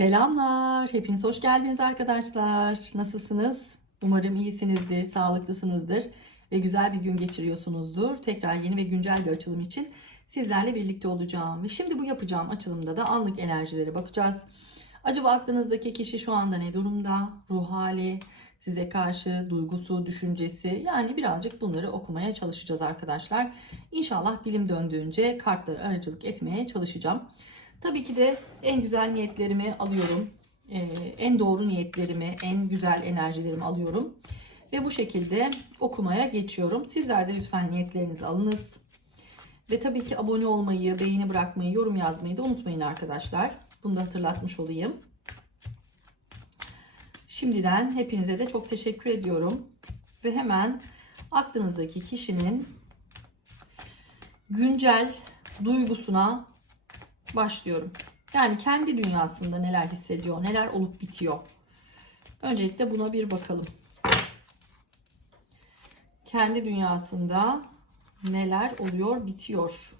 Selamlar. Hepiniz hoş geldiniz arkadaşlar. Nasılsınız? Umarım iyisinizdir, sağlıklısınızdır ve güzel bir gün geçiriyorsunuzdur. Tekrar yeni ve güncel bir açılım için sizlerle birlikte olacağım. Ve şimdi bu yapacağım açılımda da anlık enerjilere bakacağız. Acaba aklınızdaki kişi şu anda ne durumda? Ruh hali, size karşı duygusu, düşüncesi yani birazcık bunları okumaya çalışacağız arkadaşlar. İnşallah dilim döndüğünce kartları aracılık etmeye çalışacağım. Tabii ki de en güzel niyetlerimi alıyorum. Ee, en doğru niyetlerimi, en güzel enerjilerimi alıyorum. Ve bu şekilde okumaya geçiyorum. Sizler de lütfen niyetlerinizi alınız. Ve tabii ki abone olmayı, beğeni bırakmayı, yorum yazmayı da unutmayın arkadaşlar. Bunu da hatırlatmış olayım. Şimdiden hepinize de çok teşekkür ediyorum. Ve hemen aklınızdaki kişinin güncel duygusuna başlıyorum. Yani kendi dünyasında neler hissediyor, neler olup bitiyor. Öncelikle buna bir bakalım. Kendi dünyasında neler oluyor, bitiyor.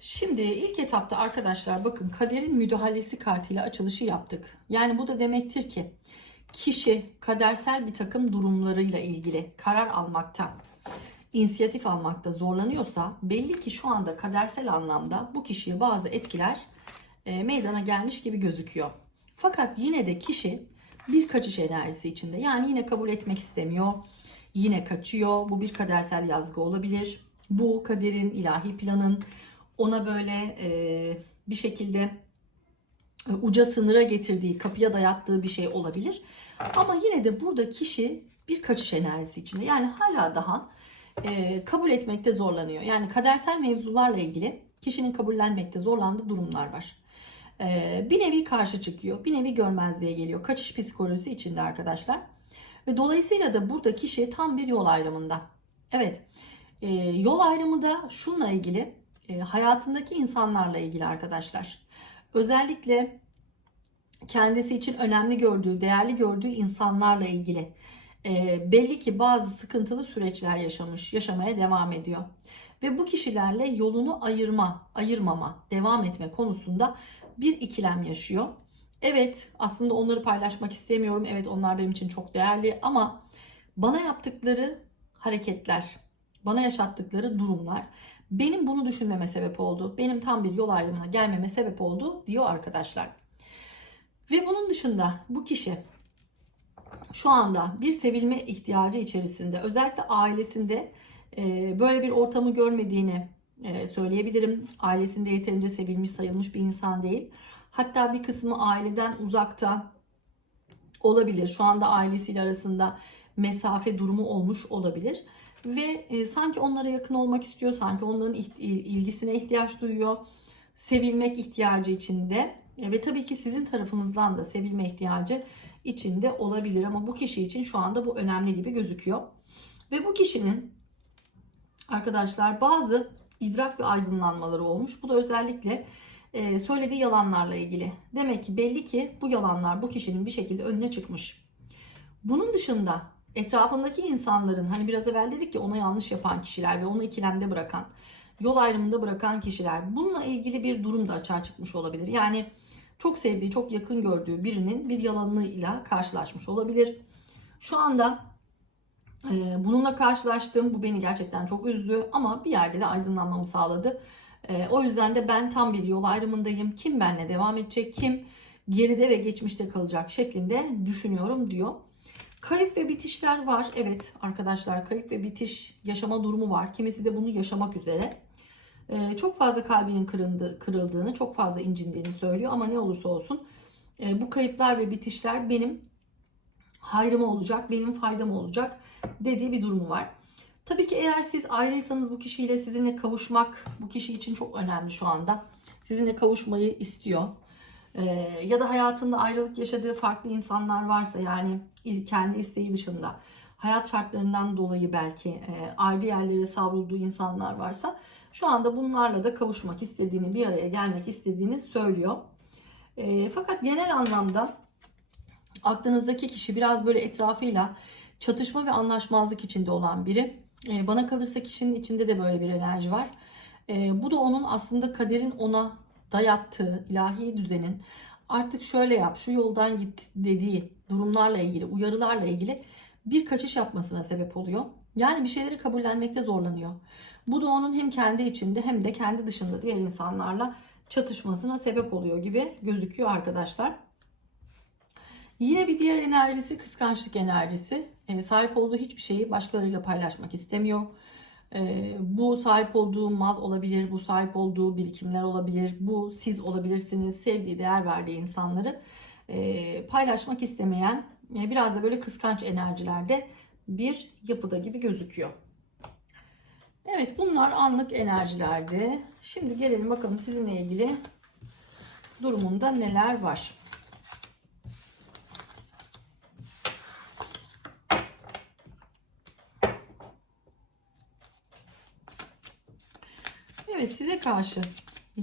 Şimdi ilk etapta arkadaşlar bakın kaderin müdahalesi kartıyla açılışı yaptık. Yani bu da demektir ki kişi kadersel bir takım durumlarıyla ilgili karar almakta, inisiyatif almakta zorlanıyorsa belli ki şu anda kadersel anlamda bu kişiye bazı etkiler e, meydana gelmiş gibi gözüküyor. Fakat yine de kişi bir kaçış enerjisi içinde. Yani yine kabul etmek istemiyor. Yine kaçıyor. Bu bir kadersel yazgı olabilir. Bu kaderin, ilahi planın ona böyle e, bir şekilde uca sınıra getirdiği, kapıya dayattığı bir şey olabilir. Ama yine de burada kişi bir kaçış enerjisi içinde. Yani hala daha e, kabul etmekte zorlanıyor. Yani kadersel mevzularla ilgili kişinin kabullenmekte zorlandığı durumlar var. E, bir nevi karşı çıkıyor. Bir nevi görmezliğe geliyor. Kaçış psikolojisi içinde arkadaşlar. Ve dolayısıyla da burada kişi tam bir yol ayrımında. Evet. E, yol ayrımı da şunla ilgili. E, hayatındaki insanlarla ilgili arkadaşlar. Özellikle kendisi için önemli gördüğü, değerli gördüğü insanlarla ilgili e, belli ki bazı sıkıntılı süreçler yaşamış, yaşamaya devam ediyor. Ve bu kişilerle yolunu ayırma, ayırmama, devam etme konusunda bir ikilem yaşıyor. Evet, aslında onları paylaşmak istemiyorum. Evet, onlar benim için çok değerli ama bana yaptıkları hareketler, bana yaşattıkları durumlar benim bunu düşünmeme sebep oldu. Benim tam bir yol ayrımına gelmeme sebep oldu diyor arkadaşlar. Ve bunun dışında bu kişi şu anda bir sevilme ihtiyacı içerisinde özellikle ailesinde e, böyle bir ortamı görmediğini e, söyleyebilirim. Ailesinde yeterince sevilmiş sayılmış bir insan değil. Hatta bir kısmı aileden uzakta olabilir. Şu anda ailesiyle arasında mesafe durumu olmuş olabilir. Ve e, sanki onlara yakın olmak istiyor, sanki onların ilgisine ihtiyaç duyuyor. Sevilmek ihtiyacı içinde e, ve tabii ki sizin tarafınızdan da sevilme ihtiyacı içinde olabilir ama bu kişi için şu anda bu önemli gibi gözüküyor. Ve bu kişinin arkadaşlar bazı idrak ve aydınlanmaları olmuş. Bu da özellikle e, söylediği yalanlarla ilgili. Demek ki belli ki bu yalanlar bu kişinin bir şekilde önüne çıkmış. Bunun dışında etrafındaki insanların hani biraz evvel dedik ki ona yanlış yapan kişiler ve onu ikilemde bırakan, yol ayrımında bırakan kişiler bununla ilgili bir durum da açığa çıkmış olabilir. Yani çok sevdiği, çok yakın gördüğü birinin bir yalanıyla karşılaşmış olabilir. Şu anda e, bununla karşılaştım. Bu beni gerçekten çok üzdü ama bir yerde de aydınlanmamı sağladı. E, o yüzden de ben tam bir yol ayrımındayım. Kim benle devam edecek, kim geride ve geçmişte kalacak şeklinde düşünüyorum diyor. Kayıp ve bitişler var. Evet arkadaşlar kayıp ve bitiş yaşama durumu var. Kimisi de bunu yaşamak üzere. Ee, çok fazla kalbinin kırıldı, kırıldığını, çok fazla incindiğini söylüyor. Ama ne olursa olsun e, bu kayıplar ve bitişler benim hayrıma olacak, benim faydam olacak dediği bir durumu var. Tabii ki eğer siz ayrıysanız bu kişiyle sizinle kavuşmak bu kişi için çok önemli şu anda. Sizinle kavuşmayı istiyor. Ee, ya da hayatında ayrılık yaşadığı farklı insanlar varsa yani kendi isteği dışında hayat şartlarından dolayı belki e, ayrı yerlere savrulduğu insanlar varsa şu anda bunlarla da kavuşmak istediğini, bir araya gelmek istediğini söylüyor. E, fakat genel anlamda aklınızdaki kişi biraz böyle etrafıyla çatışma ve anlaşmazlık içinde olan biri. E, bana kalırsa kişinin içinde de böyle bir enerji var. Bu da onun aslında kaderin ona dayattığı ilahi düzenin artık şöyle yap, şu yoldan git dediği durumlarla ilgili, uyarılarla ilgili bir kaçış yapmasına sebep oluyor. Yani bir şeyleri kabullenmekte zorlanıyor. Bu da onun hem kendi içinde hem de kendi dışında diğer insanlarla çatışmasına sebep oluyor gibi gözüküyor arkadaşlar. Yine bir diğer enerjisi kıskançlık enerjisi. E, sahip olduğu hiçbir şeyi başkalarıyla paylaşmak istemiyor. E, bu sahip olduğu mal olabilir, bu sahip olduğu birikimler olabilir, bu siz olabilirsiniz. Sevdiği, değer verdiği insanları e, paylaşmak istemeyen, e, biraz da böyle kıskanç enerjilerde bir yapıda gibi gözüküyor. Evet bunlar anlık enerjilerdi. Şimdi gelelim bakalım sizinle ilgili durumunda neler var. Evet size karşı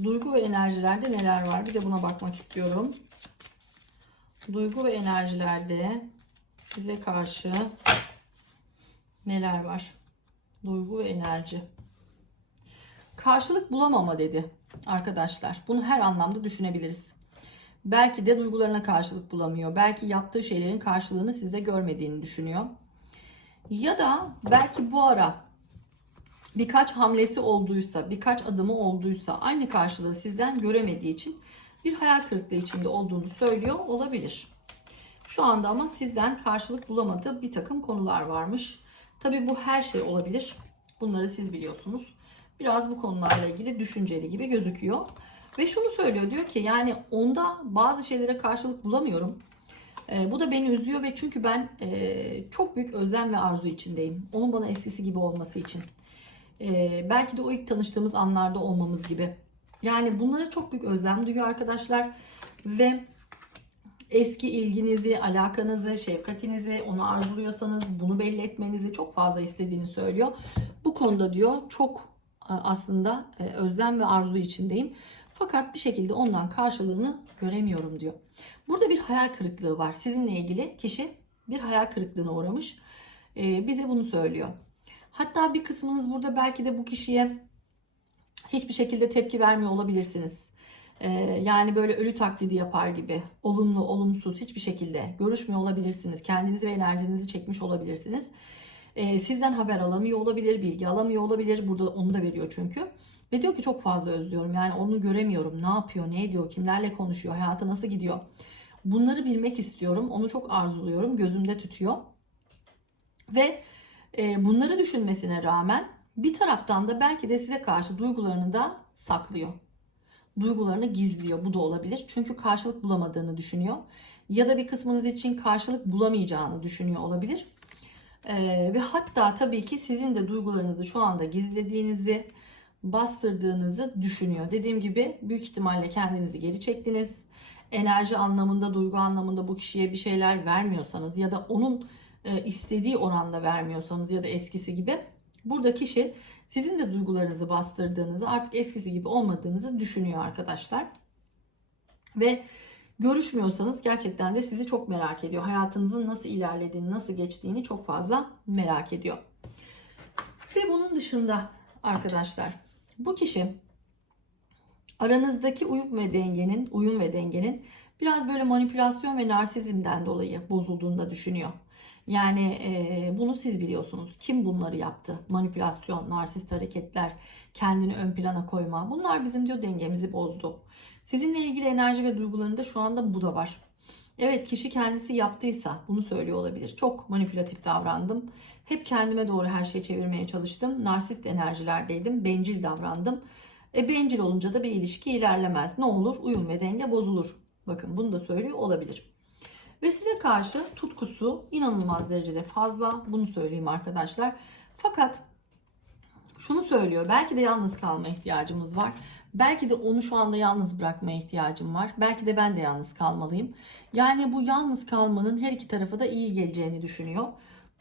duygu ve enerjilerde neler var? Bir de buna bakmak istiyorum. Duygu ve enerjilerde size karşı neler var? Duygu ve enerji. Karşılık bulamama dedi arkadaşlar. Bunu her anlamda düşünebiliriz. Belki de duygularına karşılık bulamıyor. Belki yaptığı şeylerin karşılığını size görmediğini düşünüyor. Ya da belki bu ara birkaç hamlesi olduysa, birkaç adımı olduysa aynı karşılığı sizden göremediği için bir hayal kırıklığı içinde olduğunu söylüyor olabilir. Şu anda ama sizden karşılık bulamadığı bir takım konular varmış. Tabii bu her şey olabilir. Bunları siz biliyorsunuz. Biraz bu konularla ilgili düşünceli gibi gözüküyor. Ve şunu söylüyor diyor ki yani onda bazı şeylere karşılık bulamıyorum. E, bu da beni üzüyor ve çünkü ben e, çok büyük özlem ve arzu içindeyim. Onun bana eskisi gibi olması için. E, belki de o ilk tanıştığımız anlarda olmamız gibi. Yani bunlara çok büyük özlem duyuyor arkadaşlar. Ve eski ilginizi, alakanızı, şefkatinizi, onu arzuluyorsanız bunu belli etmenizi çok fazla istediğini söylüyor. Bu konuda diyor çok e, aslında e, özlem ve arzu içindeyim. Fakat bir şekilde ondan karşılığını göremiyorum diyor. Burada bir hayal kırıklığı var. Sizinle ilgili kişi bir hayal kırıklığına uğramış. E, bize bunu söylüyor. Hatta bir kısmınız burada belki de bu kişiye hiçbir şekilde tepki vermiyor olabilirsiniz. Ee, yani böyle ölü taklidi yapar gibi olumlu olumsuz hiçbir şekilde görüşmüyor olabilirsiniz. Kendinizi ve enerjinizi çekmiş olabilirsiniz. Ee, sizden haber alamıyor olabilir, bilgi alamıyor olabilir. Burada onu da veriyor çünkü. Ve diyor ki çok fazla özlüyorum. Yani onu göremiyorum. Ne yapıyor, ne ediyor, kimlerle konuşuyor, hayatı nasıl gidiyor. Bunları bilmek istiyorum. Onu çok arzuluyorum. Gözümde tutuyor. Ve bunları düşünmesine rağmen bir taraftan da belki de size karşı duygularını da saklıyor. Duygularını gizliyor. Bu da olabilir. Çünkü karşılık bulamadığını düşünüyor. Ya da bir kısmınız için karşılık bulamayacağını düşünüyor olabilir. Ee, ve hatta tabii ki sizin de duygularınızı şu anda gizlediğinizi, bastırdığınızı düşünüyor. Dediğim gibi büyük ihtimalle kendinizi geri çektiniz. Enerji anlamında, duygu anlamında bu kişiye bir şeyler vermiyorsanız ya da onun istediği oranda vermiyorsanız ya da eskisi gibi burada kişi sizin de duygularınızı bastırdığınızı artık eskisi gibi olmadığınızı düşünüyor arkadaşlar. Ve görüşmüyorsanız gerçekten de sizi çok merak ediyor. Hayatınızın nasıl ilerlediğini, nasıl geçtiğini çok fazla merak ediyor. Ve bunun dışında arkadaşlar bu kişi aranızdaki uyum ve dengenin, uyum ve dengenin biraz böyle manipülasyon ve narsizmden dolayı bozulduğunu da düşünüyor. Yani e, bunu siz biliyorsunuz. Kim bunları yaptı? Manipülasyon, narsist hareketler, kendini ön plana koyma. Bunlar bizim diyor dengemizi bozdu. Sizinle ilgili enerji ve duygularında şu anda bu da var. Evet kişi kendisi yaptıysa bunu söylüyor olabilir. Çok manipülatif davrandım. Hep kendime doğru her şeyi çevirmeye çalıştım. Narsist enerjilerdeydim. Bencil davrandım. E bencil olunca da bir ilişki ilerlemez. Ne olur? Uyum ve denge bozulur. Bakın bunu da söylüyor olabilir. Ve size karşı tutkusu inanılmaz derecede fazla. Bunu söyleyeyim arkadaşlar. Fakat şunu söylüyor. Belki de yalnız kalma ihtiyacımız var. Belki de onu şu anda yalnız bırakmaya ihtiyacım var. Belki de ben de yalnız kalmalıyım. Yani bu yalnız kalmanın her iki tarafa da iyi geleceğini düşünüyor.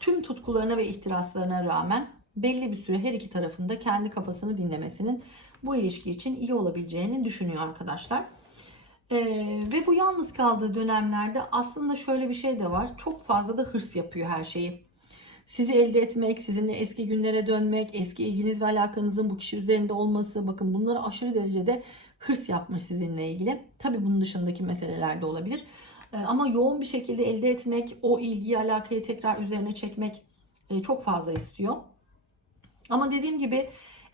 Tüm tutkularına ve ihtiraslarına rağmen belli bir süre her iki tarafında kendi kafasını dinlemesinin bu ilişki için iyi olabileceğini düşünüyor arkadaşlar. Ee, ve bu yalnız kaldığı dönemlerde aslında şöyle bir şey de var. Çok fazla da hırs yapıyor her şeyi. sizi elde etmek, sizinle eski günlere dönmek, eski ilginiz ve alakanızın bu kişi üzerinde olması, bakın bunları aşırı derecede hırs yapmış sizinle ilgili. Tabii bunun dışındaki meseleler de olabilir. Ee, Ama yoğun bir şekilde elde etmek, o ilgiyi, alakayı tekrar üzerine çekmek e, çok fazla istiyor. Ama dediğim gibi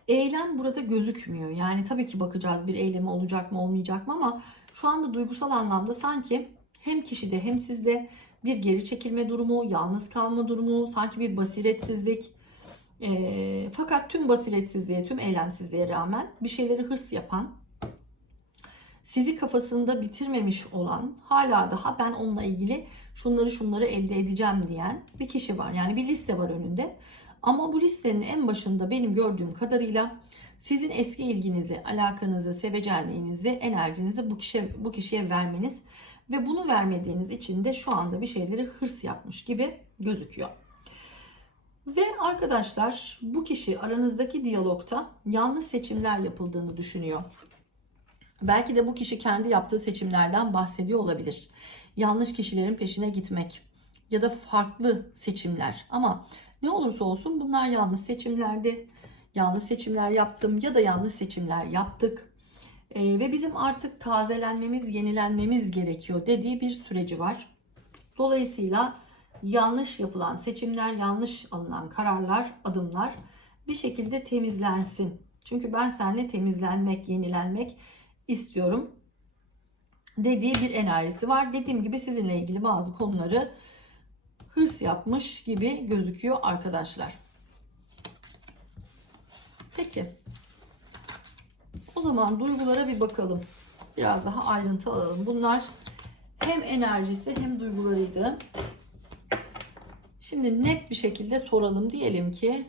eylem burada gözükmüyor. Yani tabii ki bakacağız bir eylemi olacak mı olmayacak mı ama şu anda duygusal anlamda sanki hem kişide hem sizde bir geri çekilme durumu, yalnız kalma durumu, sanki bir basiretsizlik. Ee, fakat tüm basiretsizliğe, tüm eylemsizliğe rağmen bir şeyleri hırs yapan, sizi kafasında bitirmemiş olan, hala daha ben onunla ilgili şunları şunları elde edeceğim diyen bir kişi var. Yani bir liste var önünde. Ama bu listenin en başında benim gördüğüm kadarıyla sizin eski ilginizi, alakanızı, sevecenliğinizi, enerjinizi bu kişiye, bu kişiye vermeniz ve bunu vermediğiniz için de şu anda bir şeyleri hırs yapmış gibi gözüküyor. Ve arkadaşlar bu kişi aranızdaki diyalogta yanlış seçimler yapıldığını düşünüyor. Belki de bu kişi kendi yaptığı seçimlerden bahsediyor olabilir. Yanlış kişilerin peşine gitmek ya da farklı seçimler. Ama ne olursa olsun bunlar yanlış seçimlerdi. Yanlış seçimler yaptım ya da yanlış seçimler yaptık. Ee, ve bizim artık tazelenmemiz, yenilenmemiz gerekiyor dediği bir süreci var. Dolayısıyla yanlış yapılan seçimler, yanlış alınan kararlar, adımlar bir şekilde temizlensin. Çünkü ben seninle temizlenmek, yenilenmek istiyorum dediği bir enerjisi var. Dediğim gibi sizinle ilgili bazı konuları hırs yapmış gibi gözüküyor arkadaşlar. Peki. O zaman duygulara bir bakalım. Biraz daha ayrıntı alalım. Bunlar hem enerjisi hem duygularıydı. Şimdi net bir şekilde soralım. Diyelim ki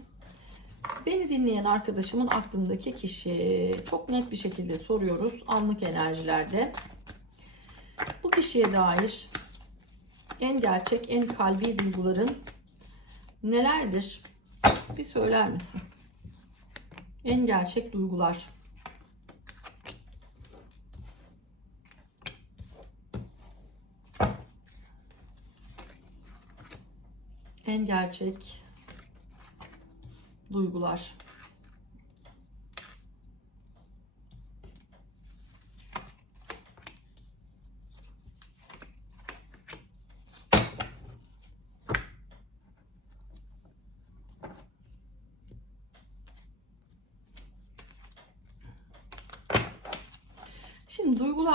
beni dinleyen arkadaşımın aklındaki kişi çok net bir şekilde soruyoruz anlık enerjilerde. Bu kişiye dair en gerçek, en kalbi duyguların nelerdir? Bir söyler misin? En gerçek duygular. En gerçek duygular.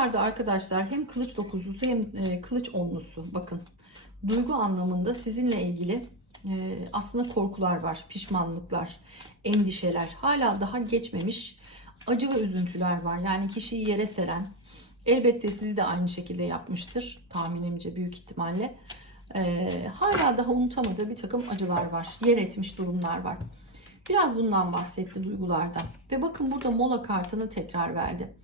Duygularda arkadaşlar hem kılıç dokuzlusu hem e, kılıç onlusu bakın. Duygu anlamında sizinle ilgili e, aslında korkular var, pişmanlıklar, endişeler, hala daha geçmemiş acı ve üzüntüler var. Yani kişiyi yere seren, elbette sizi de aynı şekilde yapmıştır tahminimce büyük ihtimalle. E, hala daha unutamadığı bir takım acılar var, yer etmiş durumlar var. Biraz bundan bahsetti duygulardan. Ve bakın burada mola kartını tekrar verdi.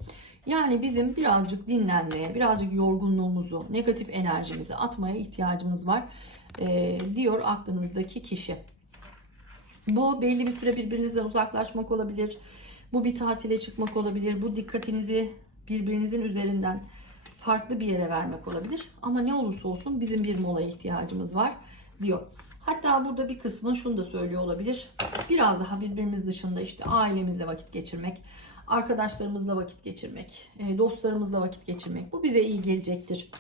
Yani bizim birazcık dinlenmeye, birazcık yorgunluğumuzu, negatif enerjimizi atmaya ihtiyacımız var e, diyor aklınızdaki kişi. Bu belli bir süre birbirinizden uzaklaşmak olabilir. Bu bir tatile çıkmak olabilir. Bu dikkatinizi birbirinizin üzerinden farklı bir yere vermek olabilir. Ama ne olursa olsun bizim bir molaya ihtiyacımız var diyor. Hatta burada bir kısmı şunu da söylüyor olabilir. Biraz daha birbirimiz dışında işte ailemizle vakit geçirmek, arkadaşlarımızla vakit geçirmek, e, dostlarımızla vakit geçirmek. Bu bize iyi gelecektir.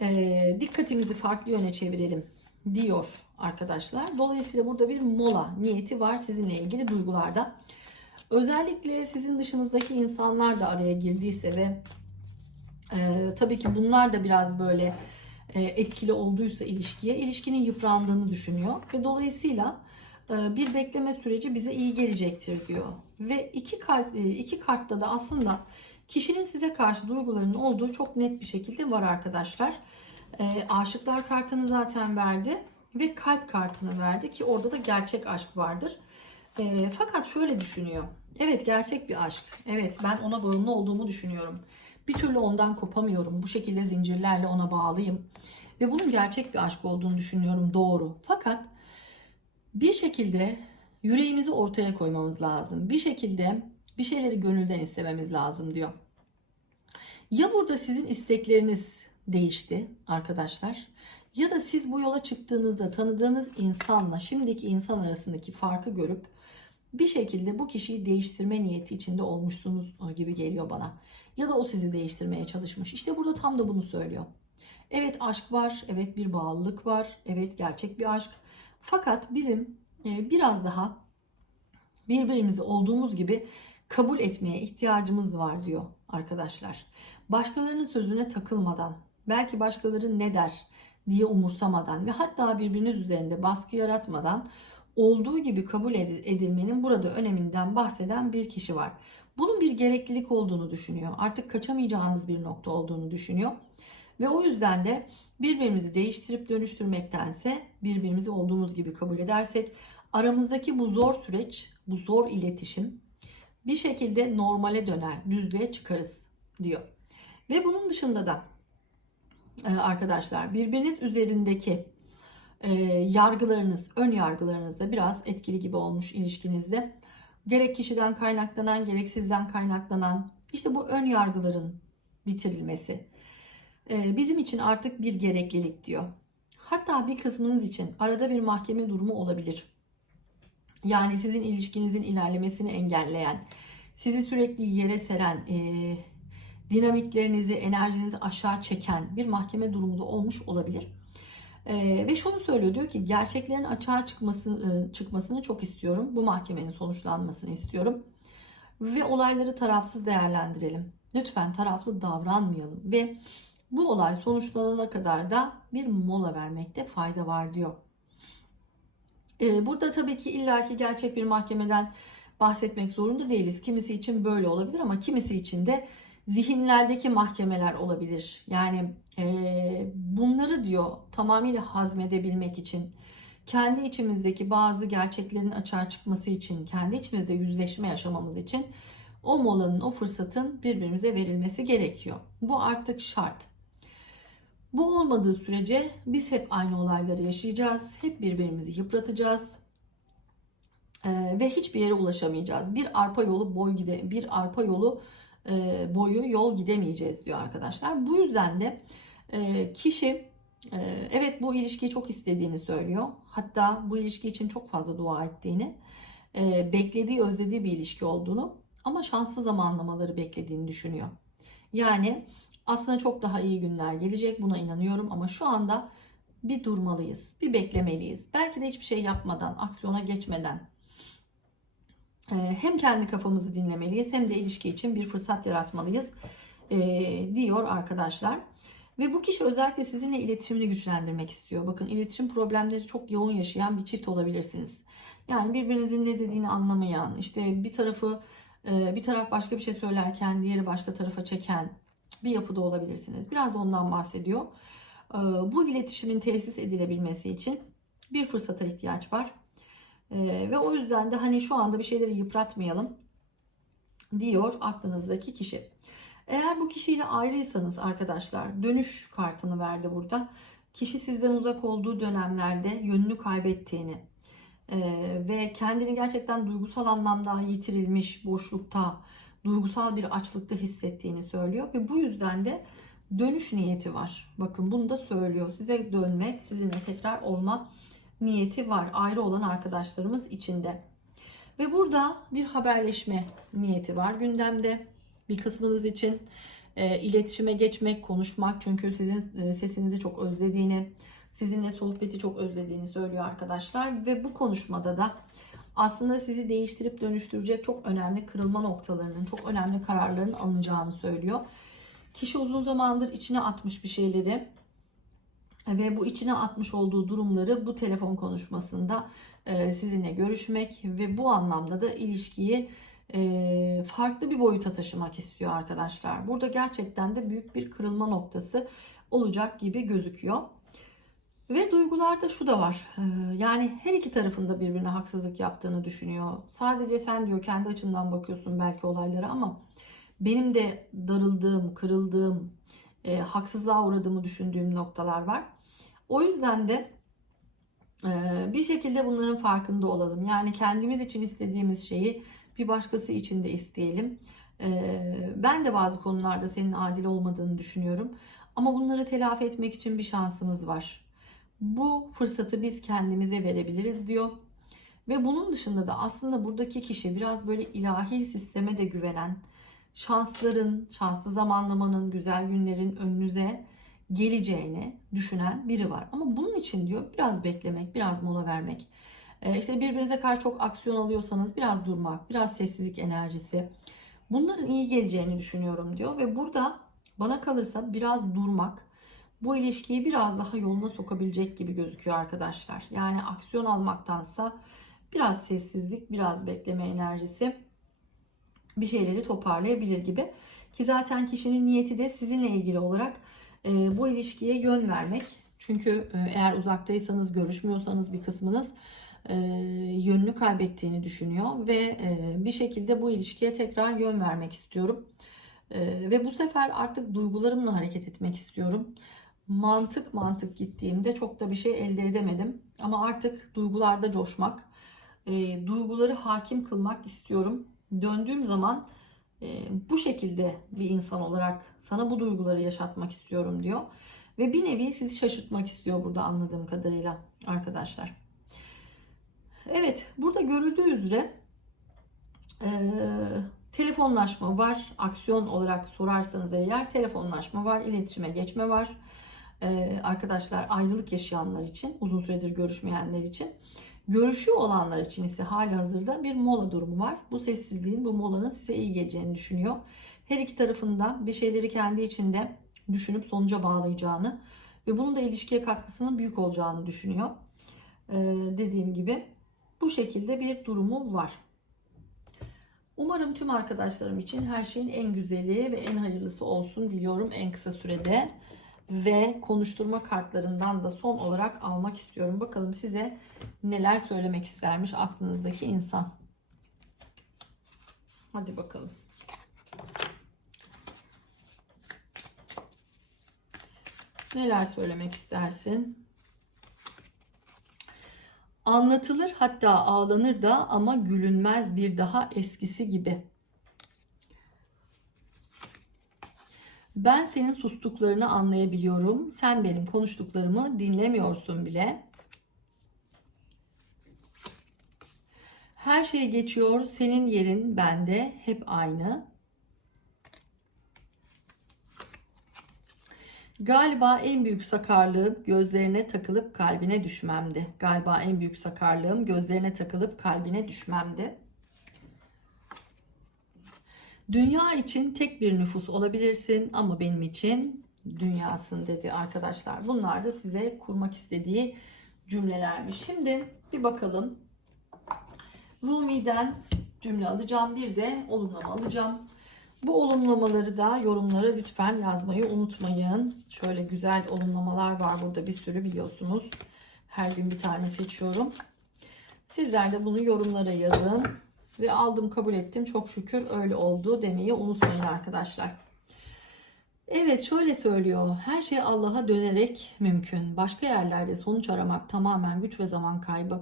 E, dikkatimizi farklı yöne çevirelim diyor arkadaşlar. Dolayısıyla burada bir mola niyeti var sizinle ilgili duygularda. Özellikle sizin dışınızdaki insanlar da araya girdiyse ve e, tabii ki bunlar da biraz böyle e, etkili olduysa ilişkiye, ilişkinin yıprandığını düşünüyor ve dolayısıyla bir bekleme süreci bize iyi gelecektir diyor. Ve iki kart e, iki kartta da aslında kişinin size karşı duygularının olduğu çok net bir şekilde var arkadaşlar. E, aşıklar kartını zaten verdi ve kalp kartını verdi ki orada da gerçek aşk vardır. E, fakat şöyle düşünüyor. Evet gerçek bir aşk. Evet ben ona bağımlı olduğumu düşünüyorum. Bir türlü ondan kopamıyorum. Bu şekilde zincirlerle ona bağlıyım. Ve bunun gerçek bir aşk olduğunu düşünüyorum. Doğru. Fakat bir şekilde yüreğimizi ortaya koymamız lazım. Bir şekilde bir şeyleri gönülden istememiz lazım diyor. Ya burada sizin istekleriniz değişti arkadaşlar Ya da siz bu yola çıktığınızda tanıdığınız insanla şimdiki insan arasındaki farkı görüp bir şekilde bu kişiyi değiştirme niyeti içinde olmuşsunuz gibi geliyor bana. Ya da o sizi değiştirmeye çalışmış. İşte burada tam da bunu söylüyor. Evet aşk var, evet bir bağlılık var, evet gerçek bir aşk. Fakat bizim e, biraz daha birbirimizi olduğumuz gibi kabul etmeye ihtiyacımız var diyor arkadaşlar. Başkalarının sözüne takılmadan, belki başkaları ne der diye umursamadan ve hatta birbiriniz üzerinde baskı yaratmadan olduğu gibi kabul edilmenin burada öneminden bahseden bir kişi var. Bunun bir gereklilik olduğunu düşünüyor. Artık kaçamayacağınız bir nokta olduğunu düşünüyor. Ve o yüzden de birbirimizi değiştirip dönüştürmektense birbirimizi olduğumuz gibi kabul edersek aramızdaki bu zor süreç, bu zor iletişim bir şekilde normale döner, düzlüğe çıkarız diyor. Ve bunun dışında da e, arkadaşlar birbiriniz üzerindeki e, yargılarınız, ön yargılarınız da biraz etkili gibi olmuş ilişkinizde. Gerek kişiden kaynaklanan, gerek sizden kaynaklanan işte bu ön yargıların bitirilmesi bizim için artık bir gereklilik diyor. Hatta bir kısmınız için arada bir mahkeme durumu olabilir. Yani sizin ilişkinizin ilerlemesini engelleyen, sizi sürekli yere seren, e, dinamiklerinizi, enerjinizi aşağı çeken bir mahkeme durumu da olmuş olabilir. E, ve şunu söylüyor diyor ki gerçeklerin açığa çıkması, e, çıkmasını çok istiyorum. Bu mahkemenin sonuçlanmasını istiyorum. Ve olayları tarafsız değerlendirelim. Lütfen taraflı davranmayalım ve bu olay sonuçlanana kadar da bir mola vermekte fayda var diyor. Ee, burada tabii ki illaki gerçek bir mahkemeden bahsetmek zorunda değiliz. Kimisi için böyle olabilir ama kimisi için de zihinlerdeki mahkemeler olabilir. Yani e, bunları diyor tamamıyla hazmedebilmek için, kendi içimizdeki bazı gerçeklerin açığa çıkması için, kendi içimizde yüzleşme yaşamamız için o molanın, o fırsatın birbirimize verilmesi gerekiyor. Bu artık şart. Bu olmadığı sürece biz hep aynı olayları yaşayacağız. Hep birbirimizi yıpratacağız. Ee, ve hiçbir yere ulaşamayacağız. Bir arpa yolu boy gide bir arpa yolu e, boyu yol gidemeyeceğiz diyor arkadaşlar. Bu yüzden de e, kişi e, evet bu ilişkiyi çok istediğini söylüyor. Hatta bu ilişki için çok fazla dua ettiğini, e, beklediği, özlediği bir ilişki olduğunu ama şanslı zamanlamaları beklediğini düşünüyor. Yani aslında çok daha iyi günler gelecek buna inanıyorum ama şu anda bir durmalıyız, bir beklemeliyiz. Belki de hiçbir şey yapmadan, aksiyona geçmeden e, hem kendi kafamızı dinlemeliyiz hem de ilişki için bir fırsat yaratmalıyız e, diyor arkadaşlar. Ve bu kişi özellikle sizinle iletişimini güçlendirmek istiyor. Bakın iletişim problemleri çok yoğun yaşayan bir çift olabilirsiniz. Yani birbirinizin ne dediğini anlamayan, işte bir tarafı e, bir taraf başka bir şey söylerken diğeri başka tarafa çeken, bir yapıda olabilirsiniz. Biraz da ondan bahsediyor. Ee, bu iletişimin tesis edilebilmesi için bir fırsata ihtiyaç var. Ee, ve o yüzden de hani şu anda bir şeyleri yıpratmayalım diyor aklınızdaki kişi. Eğer bu kişiyle ayrıysanız arkadaşlar dönüş kartını verdi burada. Kişi sizden uzak olduğu dönemlerde yönünü kaybettiğini e, ve kendini gerçekten duygusal anlamda yitirilmiş, boşlukta, duygusal bir açlıkta hissettiğini söylüyor ve bu yüzden de dönüş niyeti var. Bakın bunu da söylüyor. Size dönmek, sizinle tekrar olma niyeti var. Ayrı olan arkadaşlarımız içinde. Ve burada bir haberleşme niyeti var gündemde. Bir kısmınız için e, iletişime geçmek, konuşmak çünkü sizin e, sesinizi çok özlediğini, sizinle sohbeti çok özlediğini söylüyor arkadaşlar ve bu konuşmada da aslında sizi değiştirip dönüştürecek çok önemli kırılma noktalarının, çok önemli kararların alınacağını söylüyor. Kişi uzun zamandır içine atmış bir şeyleri ve bu içine atmış olduğu durumları bu telefon konuşmasında e, sizinle görüşmek ve bu anlamda da ilişkiyi e, farklı bir boyuta taşımak istiyor arkadaşlar. Burada gerçekten de büyük bir kırılma noktası olacak gibi gözüküyor. Ve duygularda şu da var. Ee, yani her iki tarafında birbirine haksızlık yaptığını düşünüyor. Sadece sen diyor kendi açından bakıyorsun belki olaylara ama benim de darıldığım, kırıldığım, e, haksızlığa uğradığımı düşündüğüm noktalar var. O yüzden de e, bir şekilde bunların farkında olalım. Yani kendimiz için istediğimiz şeyi bir başkası için de isteyelim. E, ben de bazı konularda senin adil olmadığını düşünüyorum. Ama bunları telafi etmek için bir şansımız var. Bu fırsatı biz kendimize verebiliriz diyor. Ve bunun dışında da aslında buradaki kişi biraz böyle ilahi sisteme de güvenen, şansların, şanslı zamanlamanın, güzel günlerin önünüze geleceğini düşünen biri var. Ama bunun için diyor biraz beklemek, biraz mola vermek. Ee, işte birbirinize karşı çok aksiyon alıyorsanız biraz durmak, biraz sessizlik enerjisi. Bunların iyi geleceğini düşünüyorum diyor ve burada bana kalırsa biraz durmak bu ilişkiyi biraz daha yoluna sokabilecek gibi gözüküyor arkadaşlar. Yani aksiyon almaktansa biraz sessizlik, biraz bekleme enerjisi bir şeyleri toparlayabilir gibi. Ki zaten kişinin niyeti de sizinle ilgili olarak e, bu ilişkiye yön vermek. Çünkü e, eğer uzaktaysanız, görüşmüyorsanız bir kısmınız e, yönünü kaybettiğini düşünüyor ve e, bir şekilde bu ilişkiye tekrar yön vermek istiyorum. E, ve bu sefer artık duygularımla hareket etmek istiyorum. Mantık mantık gittiğimde çok da bir şey elde edemedim. Ama artık duygularda coşmak, e, duyguları hakim kılmak istiyorum. Döndüğüm zaman e, bu şekilde bir insan olarak sana bu duyguları yaşatmak istiyorum diyor. Ve bir nevi sizi şaşırtmak istiyor burada anladığım kadarıyla arkadaşlar. Evet burada görüldüğü üzere e, telefonlaşma var. Aksiyon olarak sorarsanız eğer telefonlaşma var, iletişime geçme var. E, arkadaşlar ayrılık yaşayanlar için, uzun süredir görüşmeyenler için. Görüşüyor olanlar için ise hali hazırda bir mola durumu var. Bu sessizliğin, bu molanın size iyi geleceğini düşünüyor. Her iki tarafında bir şeyleri kendi içinde düşünüp sonuca bağlayacağını ve bunun da ilişkiye katkısının büyük olacağını düşünüyor. Ee, dediğim gibi bu şekilde bir durumu var. Umarım tüm arkadaşlarım için her şeyin en güzeli ve en hayırlısı olsun diliyorum en kısa sürede. Ve konuşturma kartlarından da son olarak almak istiyorum. Bakalım size neler söylemek istermiş aklınızdaki insan. Hadi bakalım. Neler söylemek istersin? Anlatılır hatta ağlanır da ama gülünmez bir daha eskisi gibi. Ben senin sustuklarını anlayabiliyorum. Sen benim konuştuklarımı dinlemiyorsun bile. Her şey geçiyor. Senin yerin bende hep aynı. Galiba en büyük sakarlığım gözlerine takılıp kalbine düşmemdi. Galiba en büyük sakarlığım gözlerine takılıp kalbine düşmemdi. Dünya için tek bir nüfus olabilirsin ama benim için dünyasın dedi arkadaşlar. Bunlar da size kurmak istediği cümlelermiş. Şimdi bir bakalım. Rumi'den cümle alacağım. Bir de olumlama alacağım. Bu olumlamaları da yorumlara lütfen yazmayı unutmayın. Şöyle güzel olumlamalar var burada bir sürü biliyorsunuz. Her gün bir tane seçiyorum. Sizler de bunu yorumlara yazın. Ve aldım kabul ettim çok şükür öyle oldu demeyi unutmayın arkadaşlar. Evet şöyle söylüyor. Her şey Allah'a dönerek mümkün. Başka yerlerde sonuç aramak tamamen güç ve zaman kaybı.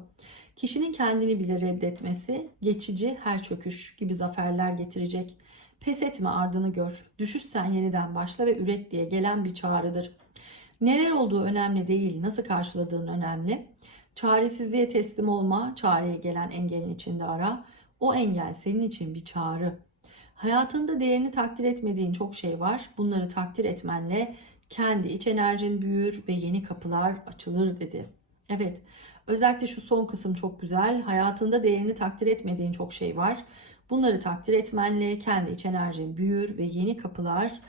Kişinin kendini bile reddetmesi geçici her çöküş gibi zaferler getirecek. Pes etme ardını gör. Düşüşsen yeniden başla ve üret diye gelen bir çağrıdır. Neler olduğu önemli değil, nasıl karşıladığın önemli. Çaresizliğe teslim olma, çareye gelen engelin içinde ara. O engel senin için bir çağrı. Hayatında değerini takdir etmediğin çok şey var. Bunları takdir etmenle kendi iç enerjin büyür ve yeni kapılar açılır dedi. Evet, özellikle şu son kısım çok güzel. Hayatında değerini takdir etmediğin çok şey var. Bunları takdir etmenle kendi iç enerjin büyür ve yeni kapılar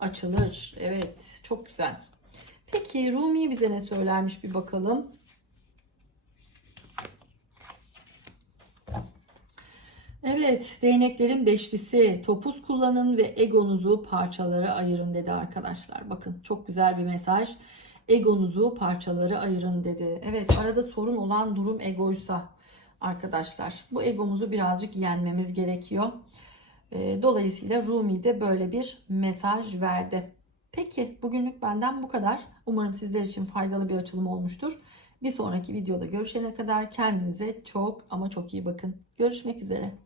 açılır. Evet, çok güzel. Peki Rumi bize ne söylermiş bir bakalım. Evet, değneklerin beşlisi. Topuz kullanın ve egonuzu parçalara ayırın dedi arkadaşlar. Bakın çok güzel bir mesaj. Egonuzu parçalara ayırın dedi. Evet, arada sorun olan durum egoysa arkadaşlar. Bu egomuzu birazcık yenmemiz gerekiyor. Ee, dolayısıyla Rumi de böyle bir mesaj verdi. Peki bugünlük benden bu kadar. Umarım sizler için faydalı bir açılım olmuştur. Bir sonraki videoda görüşene kadar kendinize çok ama çok iyi bakın. Görüşmek üzere.